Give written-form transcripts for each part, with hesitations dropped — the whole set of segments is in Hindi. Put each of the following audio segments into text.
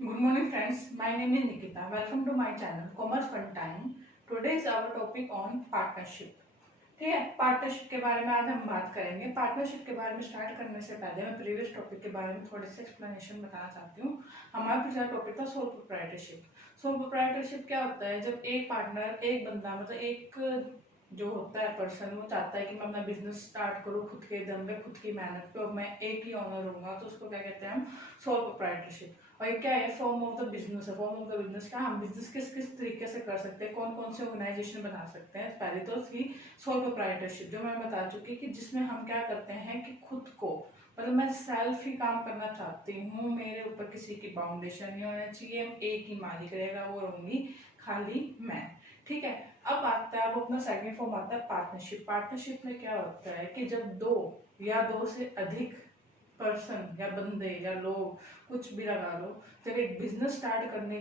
Good morning friends, my name is Nikita. Welcome to my channel Commerce Fun Time. Today is our topic on partnership. ठीक है, पार्टनरशिप के बारे में आज हम बात करेंगे। पार्टनरशिप के बारे में स्टार्ट करने से पहले मैं प्रीवियस टॉपिक के बारे में थोड़ी सी एक्सप्लेनेशन बताना चाहती हूँ। हमारा पिछला टॉपिक था सोल प्रोप्राइटरशिप। सोल प्रोप्राइटरशिप क्या होता है? जब एक पार्टनर, एक बंदा, मतलब एक जो होता है पर्सन, वो चाहता है कि मैं अपना बिजनेस स्टार्ट करूँ खुद के दम पे, खुद की मेहनत पे, और मैं एक ही ऑनर होऊंगा, तो उसको क्या कहते हैं हम? Sole proprietorship. और ये क्या है? फॉर्म ऑफ द बिजनेस है। फॉर्म ऑफ द बिजनेस का हम बिजनेस किस किस तरीके से कर सकते हैं, कौन कौन से ऑर्गेनाइजेशन बना सकते हैं। पहले तो थी सोल प्रोप्राइटरशिप, जो मैं बता चुकी कि जिसमें हम क्या करते हैं कि खुद को, मतलब मैं सेल्फ ही काम करना चाहती हूँ, मेरे ऊपर किसी की बाउंडेशन नहीं होना चाहिए, एक ही मालिक रहेगा, वो रहूंगी खाली मैं। ठीक है, अब आता है, अब अपना सेकंड फॉर्म आता है पार्टनरशिप। पार्टनरशिप में क्या होता है कि जब दो या दो से अधिक पर्सन या बंदे या लोग, कुछ भी लगा लो, जब एक बिजनेस स्टार्ट करने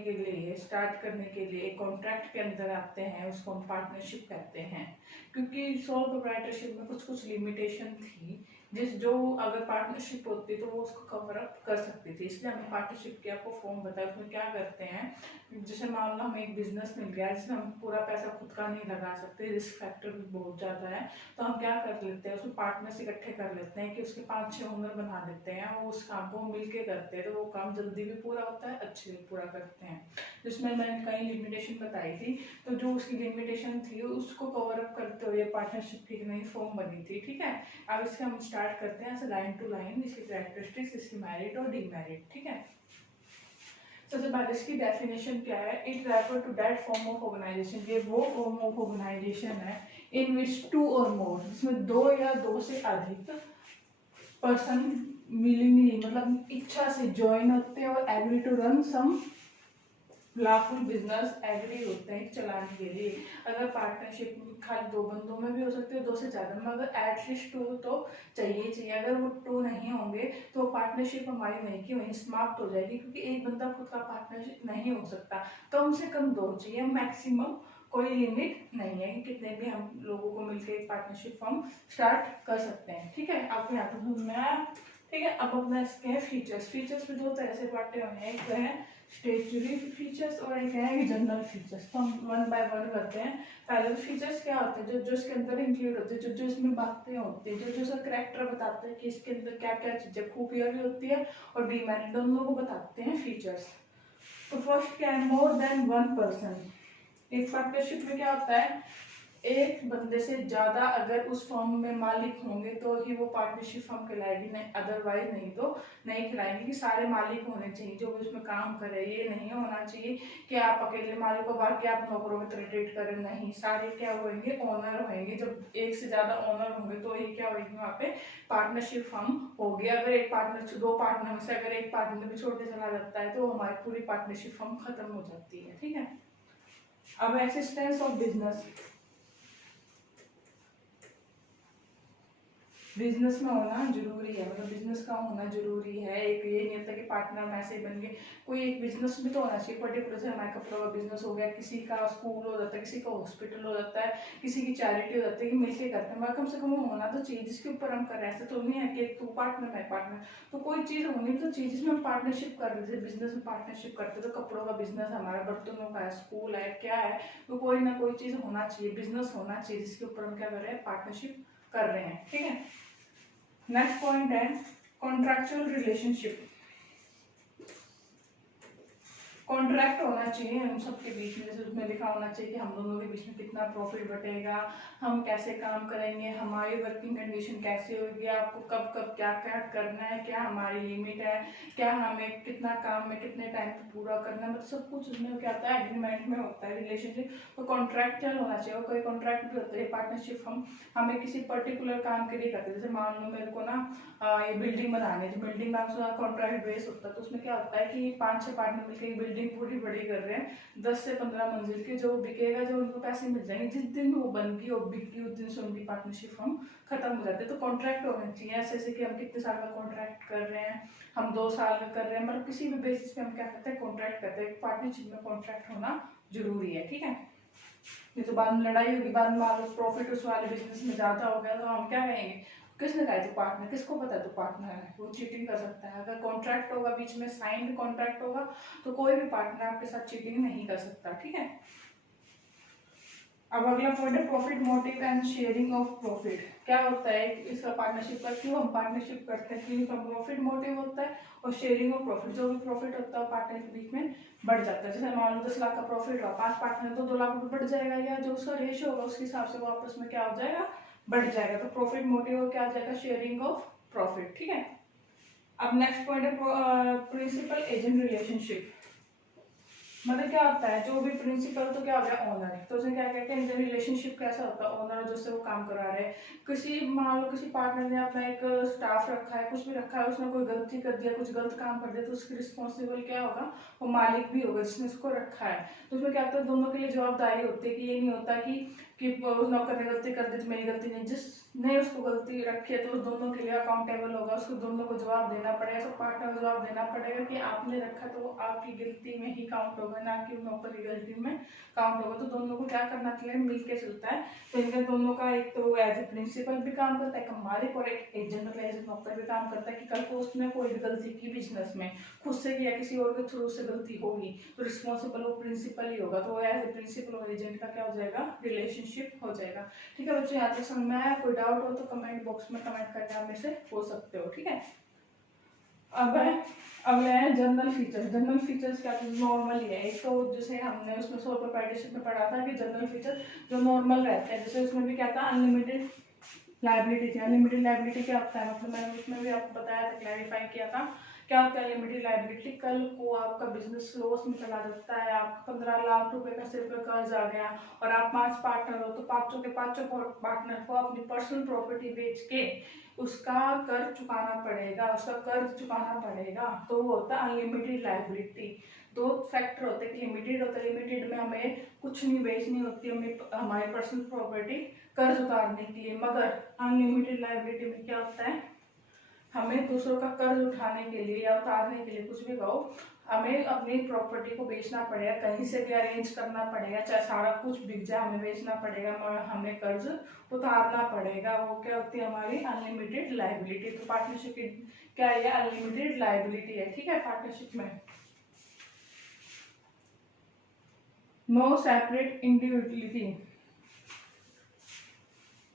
के लिए एक कॉन्ट्रैक्ट के अंदर आते हैं, उसको हम पार्टनरशिप कहते हैं। क्योंकि सोल प्रोप्राइटरशिप में कुछ कुछ लिमिटेशन थी, जो अगर पार्टनरशिप होती तो वो उसको कवर अप कर सकती थी, इसलिए हमने पार्टनरशिप की आपको फॉर्म बताया। उसमें क्या करते हैं, जैसे मान लो हमें एक बिजनेस मिल गया है जिसमें हम पूरा पैसा खुद का नहीं लगा सकते, रिस्क फैक्टर भी बहुत ज़्यादा है, तो हम क्या कर लेते हैं, उसमें पार्टनर्स इकट्ठे कर लेते हैं कि उसके 5-6 ओनर बना लेते हैं, वो उस काम को मिलके करते हैं, तो वो काम जल्दी भी पूरा होता है, अच्छे भी पूरा करते हैं। जिसमें मैंने कई लिमिटेशन बताई थी, तो जो उसकी लिमिटेशन थी उसको कवर अप करते हुए पार्टनरशिप की नई फॉर्म बनी थी। ठीक है, अब इससे हम स्टार्ट करते हैं ऐसे लाइन टू लाइन, इसकी कैरेक्टरिस्टिक्स, इसकी मैरिट और डीमेरिट। ठीक है, सबसे पहले इसकी डेफिनेशन क्या है? It refer to that form of organization, ये वो फॉर्म ऑफ ऑर्गेनाइजेशन है इन विच टू और मोर, जिसमें दो या दो से अधिक पर्सन विलिंगली, मतलब इच्छा से ज्वाइन होते हैं और agree to run some lawful business, agree होते हैं चलाने के लिए। अगर पार्टनरशिप खाली दो बंदों में भी हो सकते हैं, दो से ज्यादा में, अगर एटलीस्ट टू तो चाहिए। अगर वो टू नहीं होंगे तो पार्टनरशिप हमारी वहीं की वहीं समाप्त हो जाएगी, क्योंकि एक बंदा खुद का पार्टनरशिप नहीं हो सकता, कम से कम दो चाहिए, मैक्सिमम कोई लिमिट नहीं है कि कितने भी हम लोगों को मिलकर एक पार्टनरशिप फॉर्म स्टार्ट कर सकते हैं। ठीक है, आपको यहाँ पर मैं, ठीक है, अब अपना इसके फीचर्स। फीचर्स में दो तरह से बांटे हुए हैं, एक तो है स्टेचुरी फीचर्स और एक है जनरल फीचर्स। तो हम वन बाय वन करते हैं। पहले फीचर्स क्या होते हैं, जो जो इसके अंदर इंक्लूड होते हैं, जो जो इसमें बातें होती हैं, जो जो इसका करेक्टर बताते हैं कि इसके अंदर क्या क्या चीजें खूबियां भी होती है और डीमेरिट, दोनों को बताते हैं फीचर्स। तो फर्स्ट क्या है, मोर देन वन पर्सन। एक पार्टनरशिप में क्या होता है, एक बंदे से ज्यादा अगर उस फर्म में मालिक होंगे तो ही वो पार्टनरशिप फर्म कहलाएगी, नहीं अदरवाइज नहीं तो नहीं कहलाएगी। कि सारे मालिक होने चाहिए जो भी उसमें काम करे, ये नहीं होना चाहिए कि आप अकेले मालिक हो, बाकी आप नौकरों में रोटेट करें, नहीं, सारे क्या होंगे, ओनर होंगे। जब एक से ज्यादा ओनर होंगे तो ही क्या होगी, वहाँ पे पार्टनरशिप फर्म होगी। अगर एक पार्टनर, दो पार्टनर में से अगर एक पार्टनर भी छोड़ के चला जाता है तो हमारी पूरी पार्टनरशिप फर्म खत्म हो जाती है। ठीक है, अब एक्सिस्टेंस ऑफ बिजनेस। बिजनेस में होना जरूरी है, मतलब बिजनेस का होना जरूरी है। एक ये नहीं होता कि पार्टनर में ऐसे ही बन गए, कोई एक बिजनेस भी तो होना चाहिए पर्टिकुलर। से हमारे कपड़ों का बिजनेस हो गया, किसी का स्कूल हो जाता है, किसी का हॉस्पिटल हो जाता है, किसी की चैरिटी हो जाती है, कि मिलके करते हैं, मगर कम से कम वो होना तो चाहिए जिसके ऊपर हम कर रहे हैं। ऐसा तो नहीं है कि तू पार्टनर मैं पार्टनर, तो कोई चीज होनी तो चाहिए जिसमें हम पार्टनरशिप कर रहे थे। बिजनेस में पार्टनरशिप करते तो कपड़ों का बिजनेस हमारा, बर्तनों का है, स्कूल है, क्या है, तो कोई ना कोई चीज होना चाहिए, बिजनेस होना चाहिए जिसके ऊपर हम क्या कर रहे हैं, पार्टनरशिप कर रहे हैं। ठीक है, नेक्स्ट पॉइंट है कॉन्ट्रैक्चुअल रिलेशनशिप। कॉन्ट्रैक्ट होना चाहिए हम सबके बीच में, जैसे उसमें लिखा होना चाहिए कि हम दोनों के बीच में कितना प्रॉफिट बटेगा, हम कैसे काम करेंगे, हमारी वर्किंग कंडीशन कैसे होगी, आपको कब कब क्या क्या करना है, क्या हमारी लिमिट है, क्या हमें कितना काम में कितने टाइम पे पूरा करना है, मतलब सब कुछ उसमें क्या होता है, एग्रीमेंट में होता है रिलेशनशिप। तो कॉन्ट्रैक्चुअल होना चाहिए। और कोई कॉन्ट्रैक्ट भी होता है, पार्टनरशिप हम हमें किसी पर्टिकुलर काम के लिए करते हैं। जैसे मान लो मेरे को ना ये बिल्डिंग बनानी है, बिल्डिंग का कॉन्ट्रैक्ट बेस होता है, तो उसमें क्या होता है कि 5-6 पार्टनर मिलकर एक बिल्डिंग पूरी बड़ी कर रहे हैं, 10 से 15 मंजिल की, जो बिकेगा, जो उनको पैसे मिल जाएंगे, जिस दिन वो बन गई और बिक गई उस दिन से उनकी पार्टनरशिप हम खत्म हो जाते हैं। तो कॉन्ट्रैक्ट होना चाहिए ऐसे ऐसे कि हम कितने साल का कॉन्ट्रैक्ट कर रहे हैं, हम 2 साल का कर रहे हैं, मतलब किसी भी बेसिस पे हम क्या करते हैं, कॉन्ट्रैक्ट करते हैं। पार्टनरशिप में कॉन्ट्रैक्ट होना जरूरी है। ठीक है, नहीं तो बाद में लड़ाई होगी, बाद में मान लो प्रॉफिट उस वाले बिजनेस में ज्यादा हो गया तो हम क्या कहेंगे, किसने कहा तू पार्टनर, किसको पता तू पार्टनर है, वो चीटिंग कर सकता है। अगर कॉन्ट्रैक्ट होगा, बीच में साइंड कॉन्ट्रैक्ट होगा, तो कोई भी पार्टनर आपके साथ चीटिंग नहीं कर सकता, ठीक है। अब अगला पॉइंट है profit motive and sharing of profit. क्या होता है इसका पार्टनरशिप का, क्यों हम पार्टनरशिप करते हैं, क्योंकि प्रॉफिट मोटिव होता है और शेयरिंग ऑफ प्रॉफिट, जो भी प्रॉफिट होता है पार्टनर के बीच में बढ़ जाता है। जैसे मान लो 10 लाख का प्रॉफिट हुआ, 5 पार्टनर तो 2 लाख रुपए बढ़ जाएगा, या जो उसका रेशियो होगा उसके हिसाब से वो आपस में क्या हो जाएगा, बढ़ जाएगा। तो प्रॉफिट मोटिव क्या आ जाएगा, शेयरिंग ऑफ प्रॉफिट, ठीक है। अब नेक्स्ट पॉइंट है प्रिंसिपल एजेंट रिलेशनशिप। मतलब क्या होता है, जो भी प्रिंसिपल तो क्या हो गया ओनर है, तो उसमें क्या कहते हैं इनका रिलेशनशिप कैसा होता है, ओनर जिससे वो काम करा रहे हैं। किसी मान लो किसी पार्टनर ने अपना एक स्टाफ रखा है, कुछ भी रखा है, उसने कोई गलती कर दिया, कुछ गलत काम कर दिया, तो उसकी रिस्पॉन्सिबल क्या होगा, वो मालिक भी होगा जिसने उसको रखा है। तो उसमें क्या होता है, दोनों के लिए जवाबदारी होती है, कि ये नहीं होता कि उस नौकर ने गलती कर दी तो मेरी गलती नहीं, जिसने उसको गलती रखी है तो उस दोनों के लिए अकाउंटेबल होगा, उसको दोनों को जवाब देना पड़ेगा, सब पार्टनर को जवाब देना पड़ेगा कि आपने रखा तो वो आपकी गिल्टी में ही काउंट होगा, ना कि नौकर की गलती में काउंट होगा। तो दोनों को क्या करना चाहिए, मिलके चलता है। तो इनके दोनों का एक तो एज ए प्रिंसिपल भी काम करता है, एक मालिक, और एक एजेंट मतलब एज ए नौकर भी काम करता है, कि कल को उसने कोई भी गलती की बिजनेस में, खुद से किया किसी और के थ्रू से गलती होगी, तो रिस्पॉन्सिबल वो प्रिंसिपल ही होगा। तो एज ए प्रिंसिपल और एजेंट का क्या हो जाएगा, रिलेशनशिप हो जाएगा, ठीक है बच्चों। यहाँ तक समझ में आया? कोई डाउट हो तो कमेंट बॉक्स में कमेंट करके आप मेरे से पूछ सकते हो, ठीक है। अब है अगला है जनरल फीचर्स। जनरल फीचर्स क्या नॉर्मल ही है, एक तो जैसे हमने उसमें सोल प्रोप्राइटरशिप में पढ़ा था कि जनरल फीचर जो नॉर्मल रहते हैं, जैसे उसमें भी क्या था, अनलिमिटेड लाइबिलिटी थी। अनलिमिटेड लाइबिलिटी क्या होता है, मतलब मैंने उसमें भी आपको बताया था, क्लैरिफाई किया था क्या होता है लिमिटेड लाइबिलिटी। कल को आपका बिजनेस लॉस में चला जाता है, आपका 15 लाख रुपए का सिर पे कर्ज आ गया और आप 5 पार्टनर हो, तो पांचों के पांचों पार्टनर को अपनी पर्सनल प्रॉपर्टी बेच के उसका कर्ज चुकाना पड़ेगा, उसका कर्ज चुकाना पड़ेगा। तो वो होता है अनलिमिटेड लाइबिलिटी। दो फैक्टर होते हैं, लिमिटेड होता है, लिमिटेड में हमें कुछ नहीं बेचनी होती, हमें हमारी पर्सनल प्रॉपर्टी कर्ज उतारने के लिए। मगर अनलिमिटेड लाइबिलिटी में क्या होता है, हमें दूसरों का कर्ज उठाने के लिए या उतारने के लिए, कुछ भी कहो, हमें अपनी प्रॉपर्टी को बेचना पड़ेगा, कहीं से भी अरेंज करना पड़ेगा, चाहे सारा कुछ बिक जाए हमें बेचना पड़ेगा, मगर हमें कर्ज उतारना पड़ेगा। वो क्या होती है, हमारी अनलिमिटेड लाइबिलिटी। तो पार्टनरशिप की क्या है, अनलिमिटेड लाइबिलिटी है, ठीक है। पार्टनरशिप में नो सेपरेट इंडिविजुअलिटी,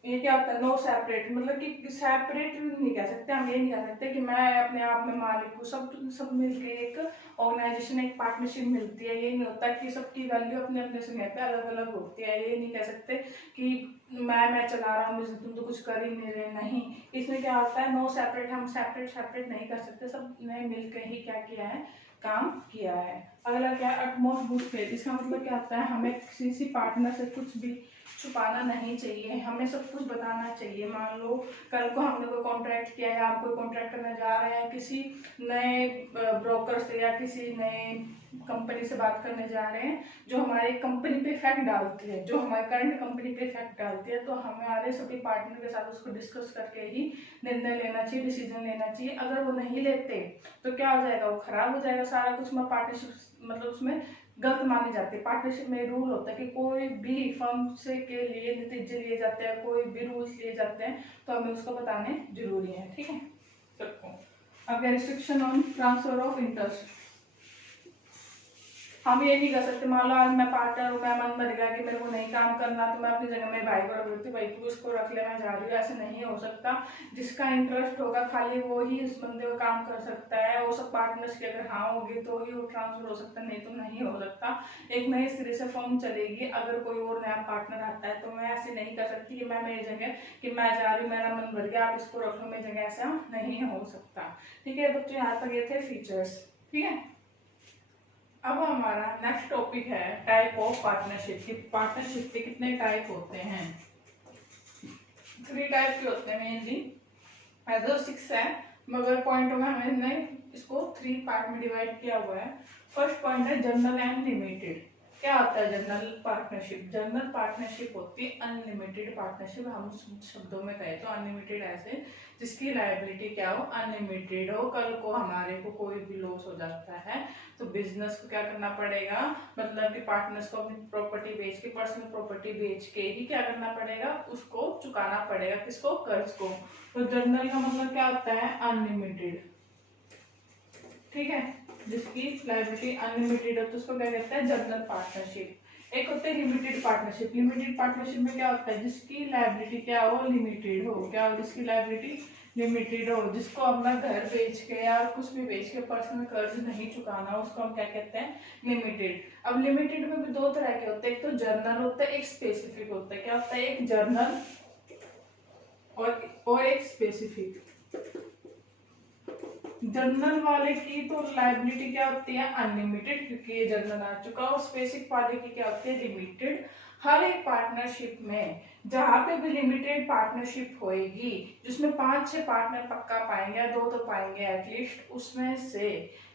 ये क्या होता है, नो सेपरेट, मतलब कि सेपरेट नहीं कह सकते हम, ये नहीं कह सकते कि मैं अपने आप में मालिक हूँ। सब मिलके एक ऑर्गेनाइजेशन, एक पार्टनरशिप मिलती है। ये नहीं होता कि सबकी वैल्यू अपने अपने समय पे अलग अलग होती है। ये नहीं कह सकते कि मैं चला रहा हूँ, तुम तो कुछ कर ही नहीं रहे, नहीं। इसमें क्या होता है, नो सेपरेट, हम सेपरेट नहीं कर सकते, सब ने मिलकर ही क्या किया है, काम किया है। अगला क्या है, अटमोस्ट गुड फेथ। इसका मतलब क्या होता है, हमें किसी पार्टनर से कुछ भी छुपाना नहीं चाहिए, हमें सब कुछ बताना चाहिए। मान लो कल को हमने कोई कॉन्ट्रैक्ट किया है, आप कोई कॉन्ट्रैक्ट करने जा रहे हैं किसी नए ब्रोकर से या किसी नए कंपनी से बात करने जा रहे हैं, जो हमारे कंपनी पे इफेक्ट डालती है, जो हमारे करंट कंपनी पे इफेक्ट डालती है, तो हमारे सभी पार्टनर के साथ उसको डिस्कस करके ही निर्णय लेना चाहिए, डिसीजन लेना चाहिए। अगर वो नहीं लेते तो क्या हो जाएगा, वो खराब हो जाएगा सारा कुछ। पार्टनरशिप मतलब उसमें गलत मानी जाती है। पार्टनरशिप में रूल होता है कि कोई भी फर्म से के लिए नतीजे लिए जाते हैं, कोई भी रूल्स लिए जाते हैं, तो हमें उसको बताने जरूरी है, ठीक है। सबको अब restriction on transfer of interest, हम ये नहीं कर सकते, मान लो आज मैं पार्टनर हूँ, मैं मन भर गया कि मेरे को नहीं काम करना, तो मैं अपनी जगह मेरे भाई को रख देती हूँ, भाई तू इसको रख ले, मैं जा रही हूँ। ऐसे नहीं हो सकता। जिसका इंटरेस्ट होगा खाली वो ही इस बंदे को काम कर सकता है। वो सब पार्टनर्स की अगर हाँ होगी तो ही वो ट्रांसफर हो सकता है, नहीं तो नहीं हो सकता। एक नए सिरे से फर्म चलेगी, अगर कोई और नया पार्टनर आता है तो मैं ऐसे नहीं कर सकती कि मैं मेरी जगह कि मैं जा रही हूँ, मेरा मन भर गया, आप इसको रख लो मेरी जगह, ऐसा नहीं हो सकता, ठीक है बच्चों। यहाँ तक ये थे फीचर्स, ठीक है। अब हमारा नेक्स्ट टॉपिक है टाइप ऑफ पार्टनरशिप की। पार्टनरशिप के कितने टाइप होते हैं, 3 टाइप के होते हैं मेनली, ऐसे 6 है, मगर पॉइंटों में हमने इसको 3 पार्ट में डिवाइड किया हुआ है। फर्स्ट पॉइंट है जनरल एंड लिमिटेड। क्या होता है जनरल पार्टनरशिप? जनरल पार्टनरशिप होती है अनलिमिटेड पार्टनरशिप। हम शब्दों में कहें तो अनलिमिटेड ऐसे जिसकी लायबिलिटी क्या हो, अनलिमिटेड हो। कल को हमारे को कोई भी लॉस हो जाता है तो बिजनेस को क्या करना पड़ेगा, मतलब कि पार्टनर्स को अपनी प्रॉपर्टी बेच के, पर्सनल प्रॉपर्टी बेच के ही क्या करना पड़ेगा, उसको चुकाना पड़ेगा। किसको? कर्ज को। तो जनरल का मतलब क्या होता है, अनलिमिटेड। ठीक है, जिसकी लायबिलिटी अनलिमिटेड हो तो उसको क्या कहते हैं, जनरल पार्टनरशिप। एक होता है लिमिटेड पार्टनरशिप। लिमिटेड पार्टनरशिप में क्या होता है, जिसकी लायबिलिटी क्या हो, लिमिटेड हो। क्या हो, जिसकी लायबिलिटी लिमिटेड हो, जिसको अपना घर बेच के या कुछ भी बेच के पर्सनल कर्ज नहीं चुकाना, उसको हम क्या कहते हैं, लिमिटेड। अब लिमिटेड में भी दो तरह के होते हैं, एक तो जर्नल होता है, एक स्पेसिफिक होता है। क्या होता है, एक जर्नल और एक स्पेसिफिक। जनरल वाले की तो लायबिलिटी क्या होती है, अनलिमिटेड, क्योंकि ये जनरल आ चुका। और स्पेसिफिक वाले की क्या होती है, लिमिटेड। हर एक पार्टनरशिप में जहां पे भी लिमिटेड पार्टनरशिप होएगी, जिसमें 5-6 पार्टनर पक्का पाएंगे या 2 तो पाएंगे एटलीस्ट, उसमें से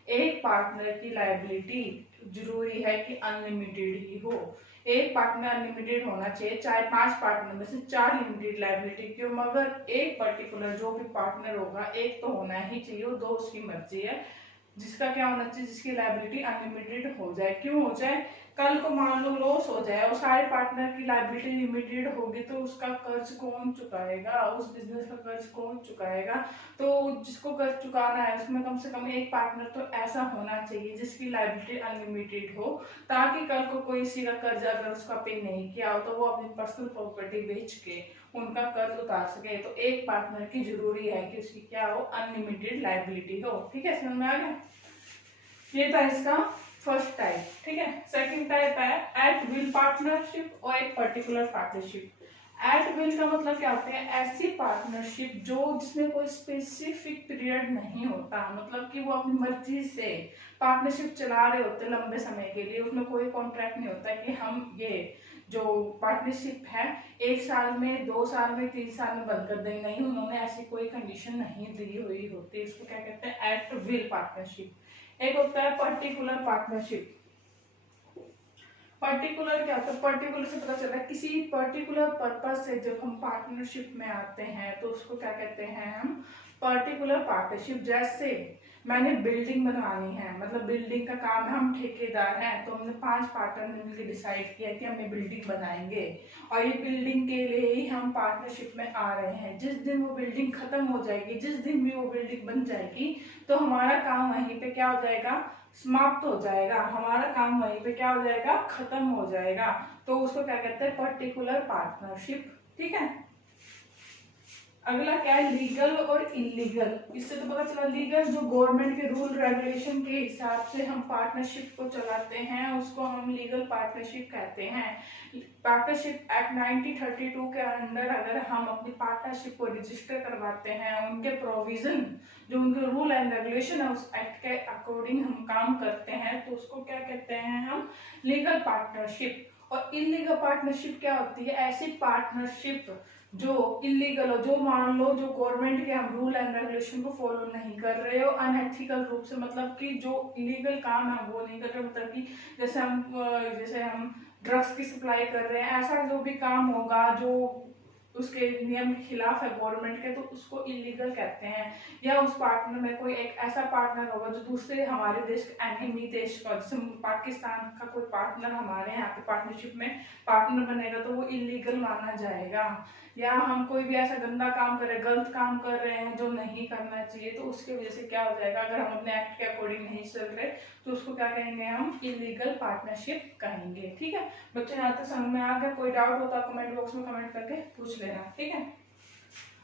एक पार्टनर की लायबिलिटी जरूरी है कि अनलिमिटेड ही हो। एक पार्टनर अनलिमिटेड होना चाहिए, चाहे 5 पार्टनर में से 4 लिमिटेड लायबिलिटी क्यों, मगर एक पर्टिकुलर जो भी पार्टनर होगा एक तो होना ही चाहिए, वो 2 उसकी मर्जी है, जिसका क्या होना चाहिए, जिसकी लायबिलिटी अनलिमिटेड हो जाए। क्यों हो जाए, कल को मान लो लॉस हो जाए और सारे पार्टनर की लायबिलिटी लिमिटेड होगी तो उसका कर्ज कौन चुकाएगा, उस बिजनेस का कर्ज कौन चुकाएगा। तो जिसको कर्ज चुकाना है उसमें कम से कम एक पार्टनर तो ऐसा होना चाहिए जिसकी लायबिलिटी अनलिमिटेड हो, ताकि कल को कोई किसी का कर्ज अगर उसका पे नहीं किया हो तो वो अपनी पर्सनल प्रॉपर्टी बेच के उनका कर्ज उतार सके। तो एक पार्टनर की जरूरी है कि उसकी क्या हो, अनलिमिटेड लायबिलिटी हो। ठीक है, समझ में आ गया? ये था इसका फर्स्ट टाइप। ठीक है, सेकंड टाइप है एट विल पार्टनरशिप और एक पर्टिकुलर पार्टनरशिप। एट विल का मतलब क्या होता है, ऐसी पार्टनरशिप जो जिसमें कोई स्पेसिफिक पीरियड नहीं होता, मतलब कि वो अपनी मर्जी से पार्टनरशिप चला रहे होते लंबे समय के लिए, उसमें कोई कॉन्ट्रैक्ट नहीं होता कि हम ये जो पार्टनरशिप है 1 साल में, 2 साल में, 3 साल में बंद कर देंगे, नहीं, उन्होंने ऐसी कोई कंडीशन नहीं दी हुई होती। इसको क्या कहते हैं, एट विल पार्टनरशिप। एक होता है पर्टिकुलर पार्टनरशिप। पर्टिकुलर क्या होता है, पर्टिकुलर से पता चला किसी पर्टिकुलर पर्पज से जब हम पार्टनरशिप में आते हैं तो उसको क्या कहते हैं हम, पर्टिकुलर पार्टनरशिप। जैसे मैंने बिल्डिंग बनवानी है, मतलब बिल्डिंग का काम है, हम ठेकेदार हैं, तो हमने 5 पार्टनर ने मिलकर डिसाइड किया कि हम ये बिल्डिंग बनाएंगे और ये बिल्डिंग के लिए ही हम पार्टनरशिप में आ रहे हैं। जिस दिन वो बिल्डिंग खत्म हो जाएगी, जिस दिन भी वो बिल्डिंग बन जाएगी, तो हमारा काम वहीं पे क्या हो जाएगा, समाप्त हो जाएगा। हमारा काम वहीं पे क्या हो जाएगा, खत्म हो जाएगा। तो उसको क्या कहते हैं, पर्टिकुलर पार्टनरशिप। ठीक है, अगला क्या है, लीगल और इलीगल। इससे तो पता चला लीगल, जो गवर्नमेंट के रूल रेगुलेशन के हिसाब से हम पार्टनरशिप को चलाते हैं उसको हम लीगल पार्टनरशिप कहते हैं। पार्टनरशिप एक्ट 1932 के अंडर अगर हम अपनी पार्टनरशिप को रजिस्टर करवाते हैं, उनके प्रोविजन जो उनके रूल एंड रेगुलेशन है उस एक्ट के अकॉर्डिंग हम काम करते हैं, तो उसको क्या कहते हैं हम, लीगल पार्टनरशिप। और इलीगल पार्टनरशिप क्या होती है, ऐसी पार्टनरशिप जो इलीगल हो, जो मान लो जो गवर्नमेंट के हम रूल एंड रेगुलेशन को फॉलो नहीं कर रहे हो, अनएथिकल रूप से, मतलब कि जो इलीगल काम है वो नहीं कर रहे, मतलब कि जैसे हम ड्रग्स की सप्लाई कर रहे हैं, ऐसा जो भी काम होगा जो उसके नियम के खिलाफ है गवर्नमेंट के, तो उसको इलीगल कहते हैं। या उस पार्टनर में कोई एक ऐसा पार्टनर होगा जो दूसरे हमारे देश एनिमी देश का, जैसे पाकिस्तान का कोई पार्टनर हमारे यहाँ पे पार्टनरशिप में पार्टनर बनेगा तो वो इलीगल माना जाएगा। या हम कोई भी ऐसा गंदा काम कर रहे हैं, गलत काम कर रहे हैं जो नहीं करना चाहिए, तो उसके वजह से क्या हो जाएगा, अगर हम अपने एक्ट के अकॉर्डिंग नहीं चल रहे तो उसको क्या कहेंगे, हम इलीगल पार्टनरशिप कहेंगे। ठीक है बच्चों, यहाँ तक समझ में आ गया? कोई डाउट होता है कमेंट बॉक्स में कमेंट करके पूछ लेना। ठीक है,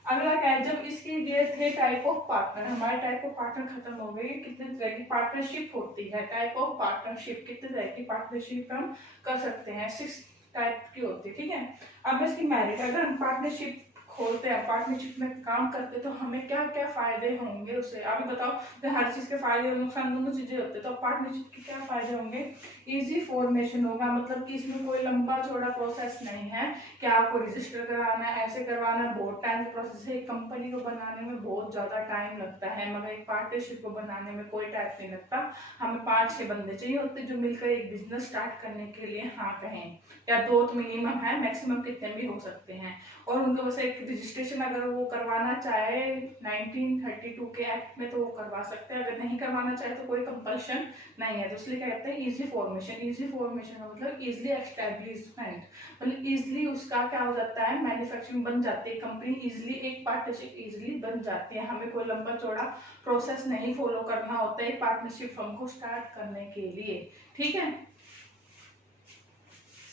अगला क्या है, जब इसकी ये थे टाइप ऑफ पार्टनर, हमारे टाइप ऑफ पार्टनर खत्म हो गई, कितने तरह की पार्टनरशिप होती है, टाइप ऑफ पार्टनरशिप, कितने तरह की पार्टनरशिप हम कर सकते हैं, 6 टाइप की होती है। ठीक है, अब इसकी मेरिट, अगर हम पार्टनरशिप खोलते हैं, पार्टनरशिप में काम करते हैं, तो हमें क्या क्या फायदे होंगे उससे। अभी बताओ, तो हर चीज के फायदे और नुकसान दोनों चीजें होते हैं, तो पार्टनरशिप के क्या फायदे होंगे। इजी फॉर्मेशन होगा, मतलब कि इसमें कोई लंबा चौड़ा प्रोसेस नहीं है कि आपको रजिस्टर कराना है, ऐसे करवाना है, बहुत टाइम प्रोसेस है। एक कंपनी को बनाने में बहुत ज्यादा टाइम लगता है, मगर एक पार्टनरशिप को बनाने में कोई टाइम नहीं लगता। हमें 5-6 बंदे चाहिए होते जो मिलकर एक बिजनेस स्टार्ट करने के लिए हाँ कहें, या 2 तो मिनिमम है, मैक्सिमम कितने भी हो सकते हैं। और उनको बस एक रजिस्ट्रेशन अगर वो करवाना चाहे 1932 के एक्ट में तो वो करवा सकते हैं, अगर नहीं करवाना चाहे तो कोई कंपल्शन नहीं है। तो इसलिए कहते हैं इजी फॉर्मेशन। इजी फॉर्मेशन का मतलब इजिली एस्टेब्लिशमेंट, मतलब इजिली उसका क्या हो जाता है, मैन्युफैक्चरिंग बन जाती है, कंपनी इजिली, एक पार्टनरशिप इजिली बन जाती है। हमें कोई लंबा चौड़ा प्रोसेस नहीं फॉलो करना होता है पार्टनरशिप फर्म को स्टार्ट करने के लिए, ठीक है।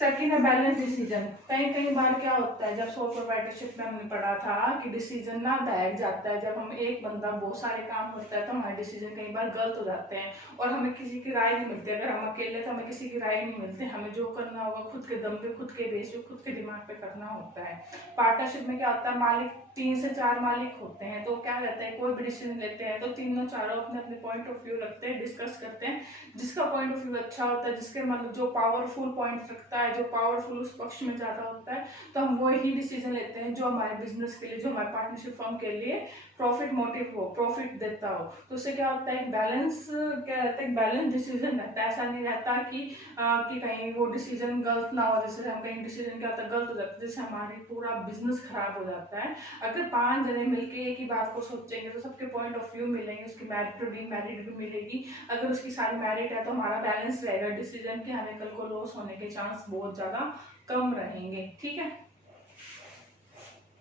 सेकंड है बैलेंस डिसीजन। कई कई बार क्या होता है, जब सोल प्रोप्राइटरशिप में हमने पढ़ा था कि डिसीजन ना बैठ जाता है, जब हम एक बंदा बहुत सारे काम करता है तो हमारे डिसीजन कई बार गलत हो जाते हैं और हमें किसी की राय नहीं मिलती। अगर हम अकेले तो हमें किसी की राय नहीं मिलती, हमें जो करना होगा खुद के दम पे, खुद के बेस पे, खुद के दिमाग पे करना होता है। पार्टनरशिप में क्या होता है, मालिक 3 से 4 मालिक होते हैं, तो क्या रहता है, कोई भी डिसीजन लेते हैं तो तीनों चारों अपने अपने पॉइंट ऑफ व्यू रखते हैं, डिस्कस करते हैं। जिसका पॉइंट ऑफ व्यू अच्छा होता है, जिसके मतलब जो पावरफुल पॉइंट रखता है, जो पावरफुल उस पक्ष में ज्यादा होता है, तो हम वो ही डिसीजन लेते हैं जो हमारे बिजनेस के लिए, जो हमारे पार्टनरशिप फर्म के लिए प्रॉफिट मोटिव हो, प्रॉफिट देता हो। तो उससे क्या होता है, एक बैलेंस, क्या रहता है, एक बैलेंस डिसीजन रहता है। ऐसा नहीं रहता कि कहीं वो डिसीजन गलत ना हो, जैसे हम कहीं डिसीजन क्या होता है गलत हो जाता है, जैसे हमारी पूरा बिजनेस खराब हो जाता है। अगर 5 जने मिलके एक ही बात को सोचेंगे तो सबके पॉइंट ऑफ व्यू मिलेंगे, उसकी मेरिट और डीमेरिट भी मिलेगी। अगर उसकी सारी मेरिट है तो हमारा बैलेंस रहेगा डिसीजन के, हमें कल को लॉस होने के चांस बहुत ज्यादा कम रहेंगे, ठीक है।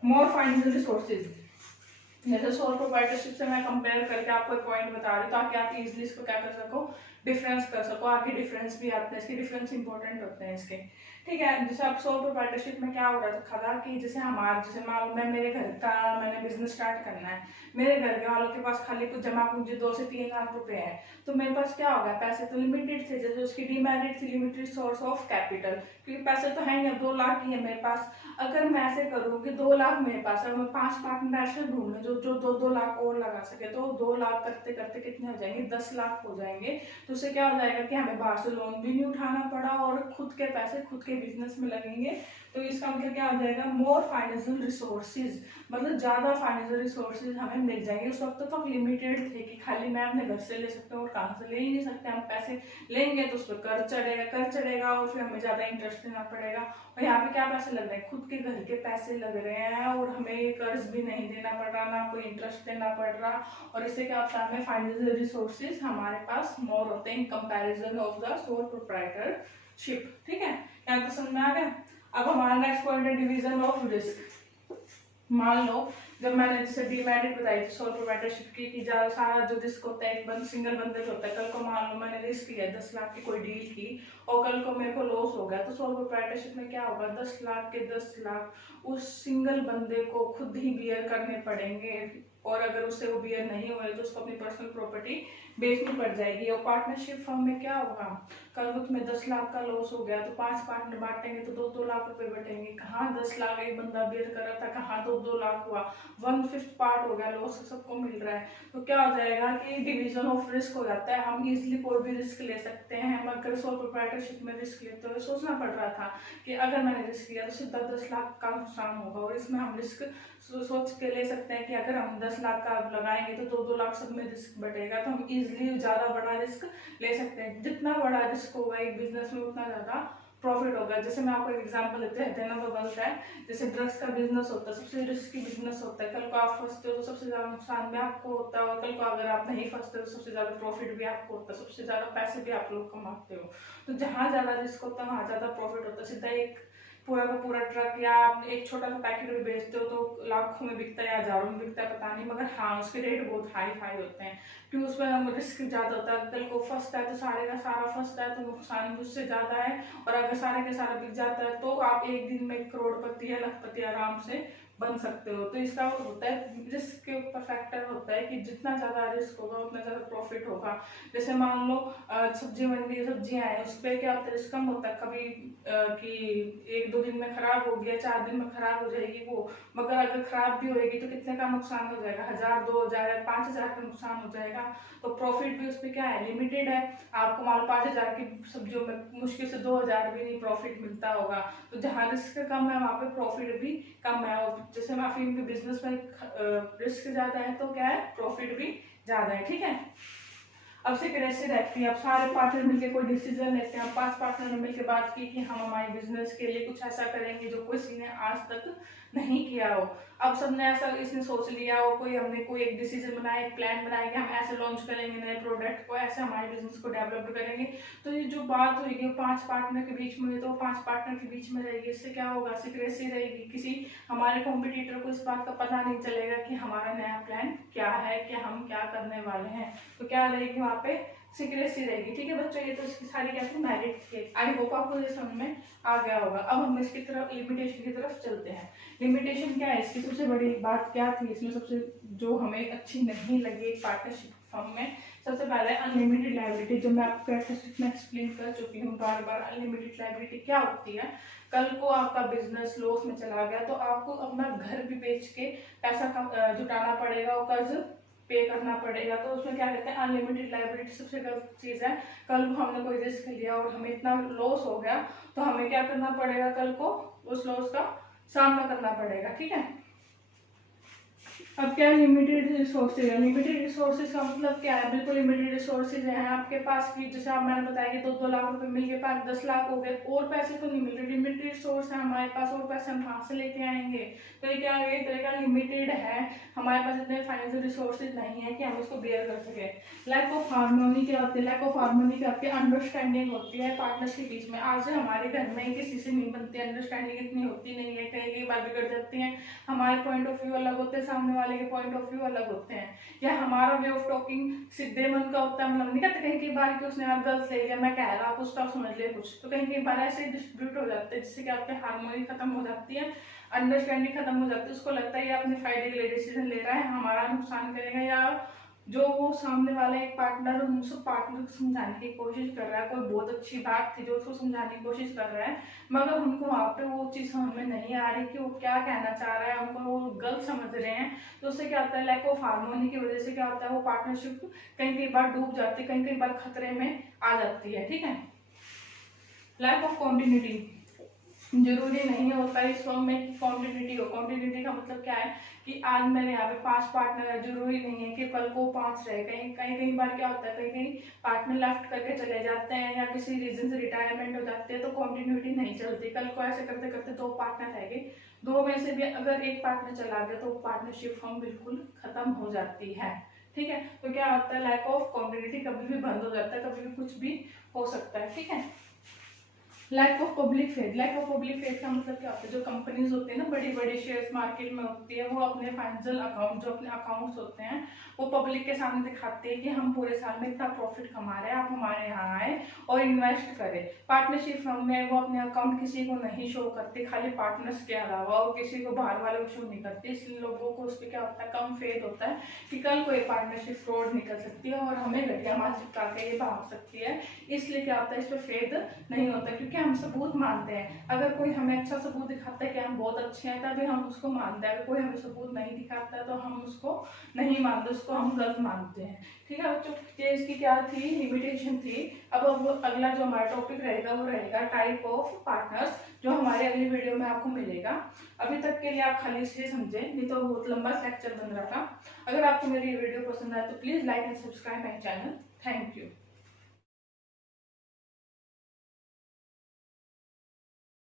मोर फाइनेंशियल रिसोर्सेज, जैसे सोल प्रोप्राइटरशिप से मैं कंपेयर करके आपको एक पॉइंट बता रही हूँ ताकि आप इजिली इसको क्या कर सको, डिफरेंस कर सको। आगे डिफरेंस भी आते हैं इसके, डिफरेंस इंपॉर्टेंट होते हैं इसके, ठीक है। जैसे आप सोल प्रोप्राइटरशिप में क्या हो रहा था कि जैसे हमारे, जैसे मान लो मैं, मेरे घर का मैंने बिजनेस स्टार्ट करना है, मेरे घर के वालों के पास खाली कुछ जमा पूंजी 2 से 3 लाख रुपए है, तो मेरे पास क्या होगा, पैसे तो लिमिटेड थे, जैसे उसकी डीमेरिट थी लिमिटेड सोर्स ऑफ कैपिटल, क्योंकि पैसे तो है नहीं, 2 लाख ही है मेरे पास। अगर मैं ऐसे करूँ कि 2 लाख मेरे पास है, मैं 5 पार्टनर ऐसे ढूंढ लूँ जो जो 2-2 लाख और लगा सके, तो 2 लाख करते करते कितने हो जाएंगे, 10 लाख हो जाएंगे। तो उससे क्या हो जाएगा कि हमें बाहर से लोन भी नहीं उठाना पड़ा और खुद के पैसे खुद के बिजनेस में लगेंगे। तो इसका मतलब क्या हो जाएगा, मोर फाइनेंशियल रिसोर्सेज, मतलब ज्यादा फाइनेंशियल रिसोर्सेज हमें मिल जाएंगे। उस वक्त तो लिमिटेड थे कि खाली मैं अपने घर से ले सकता हूँ और कहाँ से ले ही नहीं सकते, हम पैसे लेंगे तो उस पर कर चढ़ेगा और फिर हमें ज्यादा इंटरेस्ट देना पड़ेगा। और यहाँ पे क्या पैसे लग रहे हैं, खुद के घर के पैसे लग रहे हैं और हमें कर्ज भी नहीं देना पड़ रहा, ना कोई इंटरेस्ट देना पड़ रहा। और इससे क्या होता है, हमें फाइनेंशियल रिसोर्सेज हमारे पास मोर होते हैं in comparison of the sole proprietorship, ठीक है। यहाँ तो समझ में आ गया। अब हमारा नेक्स्ट पॉइंट है डिवीजन ऑफ रिस्क। मान लो जब मैंने जैसे डीमेरिट बताई थी सोल प्रोप्राइटरशिप की कि ज्यादा सारा जो रिस्क होता है एक सिंगल बंदे पे होता है। कल को मान लो मैंने रिस्क लिया 10 लाख की कोई डील की और कल को मेरे को लॉस हो गया, तो सोल प्रोप्राइटरशिप में क्या होगा, 10 लाख के 10 लाख उस सिंगल बंदे को खुद ही बियर करने पड़ेंगे। और अगर उससे वो बियर नहीं हुए तो उसको अपनी पर्सनल प्रॉपर्टी बेचनी पड़ जाएगी। और पार्टनरशिप फर्म में क्या होगा, कल को तुम्हें 10 लाख का लॉस हो गया तो 5 पार्टनर बांटेंगे तो 2-2 लाख रुपए बटेंगे। कहाँ 10 लाख एक बंदा बियर कर रहा था, कहाँ 2-2 लाख हुआ, 1/5 पार्ट हो गया, लॉस सबको मिल रहा है। तो क्या हो जाएगा कि डिवीजन ऑफ रिस्क हो जाता है, हम इजिली कोई भी रिस्क ले सकते हैं। हम अगर सोल प्रोप्राइटरशिप में रिस्क लेते हुए सोचना पड़ रहा था कि अगर मैंने रिस्क लिया तो सीधा 10 लाख का नुकसान होगा, और इसमें हम रिस्क सोच के ले सकते हैं कि अगर हम 10 लाख का लगाएंगे तो 2-2 लाख सब में रिस्क बटेगा, तो हम इजिली ज्यादा बड़ा रिस्क ले सकते हैं। जितना बड़ा रिस्क होगा एक बिजनेस में उतना ज्यादा प्रॉफिट होगा। जैसे मैं आपको एक एग्जांपल देते हैं, देना तो गलत है। जैसे ड्रग्स का बिजनेस होता है, सबसे रिस्की बिजनेस होता है। कल को आप फंसते हो तो सबसे ज्यादा नुकसान भी आपको होता है, और कल को अगर आप नहीं फंसते तो सबसे ज्यादा प्रॉफिट भी आपको होता है, सबसे ज्यादा पैसे भी आप लोग कमाते हो। तो जहाँ ज्यादा रिस्क होता है वहाँ ज्यादा प्रॉफिट होता है। सीधा एक पूरा का पूरा ट्रक या आप एक छोटा सा पैकेट भी बेचते हो तो लाखों में बिकता है या हजारों में बिकता है पता नहीं, मगर हाँ उसके रेट बहुत हाई हाई होते हैं क्योंकि उसमें रिस्क ज्यादा होता है। कल को फंसता है तो सारे का सारा फंसता है तो नुकसान भी उससे ज्यादा है, और अगर सारे का सारा बिक जाता है तो आप एक दिन में करोड़पति या लखपति आराम से बन सकते हो। तो इसका वो होता है, रिस्क के ऊपर फैक्टर होता है कि जितना ज़्यादा रिस्क होगा उतना ज़्यादा प्रॉफिट होगा। जैसे मान लो सब्जी मंडी, सब्जियां हैं, उस पर क्या होता है, रिस्क कम होता है। कभी कि 1-2 दिन में खराब हो गया, 4 दिन में खराब हो जाएगी वो, मगर अगर खराब भी होएगी तो कितने का नुकसान हो जाएगा, 1000, 2000, 5000 का नुकसान हो जाएगा। तो प्रॉफिट भी उस पर क्या है, लिमिटेड है। आपको मान लो 5000 की सब्जियों में मुश्किल से 2000 भी नहीं प्रॉफिट मिलता होगा। तो जहाँ रिस्क कम है वहाँ पे प्रॉफिट भी कम है। और जैसे अफीम के बिजनेस में रिस्क ज्यादा है तो क्या है, प्रॉफिट भी ज्यादा है। ठीक है, अब सिक्रेसी रहती है। अब सारे पार्टनर मिलकर कोई डिसीजन लेते हैं। 5 पार्टनर ने मिलकर बात की कि हम हमारे बिजनेस के लिए कुछ ऐसा करेंगे जो किसी ने आज तक नहीं किया हो। अब सबने ऐसा इसने सोच लिया हो, हमने कोई एक डिसीजन बनाया, एक प्लान बनाया कि हम ऐसे लॉन्च करेंगे नए प्रोडक्ट को, ऐसे हमारे बिजनेस को डेवलप करेंगे। तो ये जो बात हुई वो 5 पार्टनर के बीच में हुई, तो 5 पार्टनर के बीच में रहेगी। इससे क्या होगा, सिक्रेसी रहेगी। किसी हमारे कॉम्पिटिटर को इस बात का पता नहीं चलेगा कि हमारा नया प्लान क्या है, कि हम क्या करने वाले हैं। तो क्या रहेगी वहाँ पे, सिक्रेसी रहेगी। ठीक है बच्चों, ये तो इसकी सारी क्या थी, मेरिट थे। आई होप आपको ये समझ में आ गया होगा। अब हम इसकी तरफ, लिमिटेशन की तरफ चलते हैं। लिमिटेशन क्या है, इसकी सबसे बड़ी बात क्या थी इसमें, सबसे जो हमें अच्छी नहीं लगी पार्टनरशिप फर्म में, सबसे पहले अनलिमिटेड लायबिलिटी, जो मैं आपको कैरेक्टरिस्टिक में एक्सप्लेन कर चुकी हूँ बार बार। अनलिमिटेड लायबिलिटी क्या होती है, कल को आपका बिजनेस लॉस में चला गया तो आपको अपना घर भी बेच के पैसा जुटाना पड़ेगा और कर्ज पे करना पड़ेगा। तो उसमें क्या कहते हैं, अनलिमिटेड लायबिलिटी सबसे गलत चीज है। कल को हमने कोई रिस्क लिया और हमें इतना लॉस हो गया तो हमें क्या करना पड़ेगा, कल को उस लॉस का सामना करना पड़ेगा। ठीक है, अब क्या लिमिटेड रिसोर्सेज है। लिमिटेड रिसोर्सेज का मतलब क्या है, बिल्कुल लिमिटेड रिसोर्सेज है आपके पास भी। जैसे आप मैंने बताया कि 2-2 लाख रुपए मिल के पास 10 लाख हो गए, और पैसे तो नहीं मिल रहे, लिमिटेड रिसोर्स है हमारे पास, और पैसे हम कहाँ से लेके आएंगे। तो ये क्या है, एक तरह का लिमिटेड है, हमारे पास इतने फाइनेंशियल रिसोर्सेज नहीं है कि हम उसको बेयर कर सके। लैक ऑफ हार्मोनी क्या होती है, लैक ऑफ हार्मोनी क्या होती है, अंडरस्टैंडिंग होती है पार्टनर्स के बीच में। आज हमारे घर में किसी से नहीं बनती, अंडरस्टैंडिंग इतनी होती नहीं है, कई कई बार बिगड़ जाती है। हमारे पॉइंट ऑफ व्यू अलग होते हैं, सामने वाले के पॉइंट ऑफ व्यू अलग होते हैं, या हमारा वे ऑफ टॉकिंग सीधे मन का होता है। मतलब नहीं कहते कहीं कई बार कि उसने यार गलत ले लिया, मैं कह रहा आप उसका समझ ले कुछ, तो कहीं कई बार ऐसे डिस्ट्रीब्यूट हो जाते हैं जिससे कि आपके हार्मोनी खत्म हो जाती है, अंडरस्टैंडिंग खत्म हो जाती है। उसको लगता है ये अपने फायदे के लिए डिसीजन ले रहा है, हमारा नुकसान करेगा, या जो वो सामने वाला एक पार्टनर उस पार्टनर को समझाने की कोशिश कर रहा है, कोई बहुत अच्छी बात थी जो उसको समझाने की कोशिश कर रहा है, मगर उनको वहाँ पे वो चीज़ समझ में नहीं आ रही कि वो क्या कहना चाह रहा है, उनको वो गलत समझ रहे हैं। तो उससे क्या होता है, लैक ऑफ हार्मोनी की वजह से क्या होता है, वो पार्टनरशिप कई कई बार डूब जाती है, कई कई बार खतरे में आ जाती है। ठीक है, लैक ऑफ कॉन्टिन्यूटी, जरूरी नहीं होता इस फॉर्म में कॉन्टिन्यूटी हो। कॉन्टिन्यूटी का मतलब क्या है कि आज मेरे यहाँ पे 5 पार्टनर है, जरूरी नहीं है कि कल को 5 रहे। कहीं कहीं कई बार क्या होता है, कहीं कहीं पार्टनर लेफ्ट करके चले जाते हैं या किसी रीजन से रिटायरमेंट हो जाते हैं, तो कॉन्टिन्यूटी नहीं चलती। कल को ऐसे करते करते 2 पार्टनर रह गए, 2 में से भी अगर एक पार्टनर चला गया तो पार्टनरशिप फॉर्म बिल्कुल खत्म हो जाती है। ठीक है, तो क्या होता है, लैक ऑफ कॉन्टिन्यूटी, कभी भी बंद हो जाता है, कभी भी कुछ भी हो सकता है। ठीक है, lack of public faith. Lack of public faith का मतलब क्या होता है, जो कंपनीज होती है ना बड़ी बड़ी शेयर्स मार्केट में होती है, वो अपने फाइनेंशियल अकाउंट, जो अपने अकाउंट्स होते हैं वो पब्लिक के सामने दिखाते हैं कि हम पूरे साल में इतना प्रॉफिट कमा रहे हैं, आप हमारे यहाँ आए और इन्वेस्ट करें। पार्टनरशिप फर्म में वो अपने अकाउंट किसी को नहीं शो करते, खाली पार्टनर्स के अलावा, और किसी को बाहर वाले को शो नहीं करते। इसलिए लोगों को उस पर क्या होता है, कम फेथ होता है कि कल कोई पार्टनरशिप फ्रॉड निकल सकती है और हमें घटिया माल चिपका के ये भाग सकती है। इसलिए क्या होता है, इस पर फेथ नहीं होता, क्योंकि हम सबूत मानते हैं। अगर कोई हमें अच्छा सबूत दिखाता है कि हम बहुत अच्छे हैं तभी हम उसको मानते हैं, अगर कोई हमें सबूत नहीं दिखाता तो हम उसको नहीं मानते, उसको हम गलत मानते हैं। ठीक है बच्चों, ये इसकी क्या थी, लिमिटेशन थी। अब अगला जो हमारा टॉपिक रहेगा वो रहेगा टाइप ऑफ पार्टनर्स, जो हमारे अगली वीडियो में आपको मिलेगा। अभी तक के लिए आप खाली इसे समझे, नहीं तो बहुत लंबा लेक्चर बन रहा था। अगर आपको मेरी ये वीडियो पसंद आए तो please like and subscribe my channel. Thank you.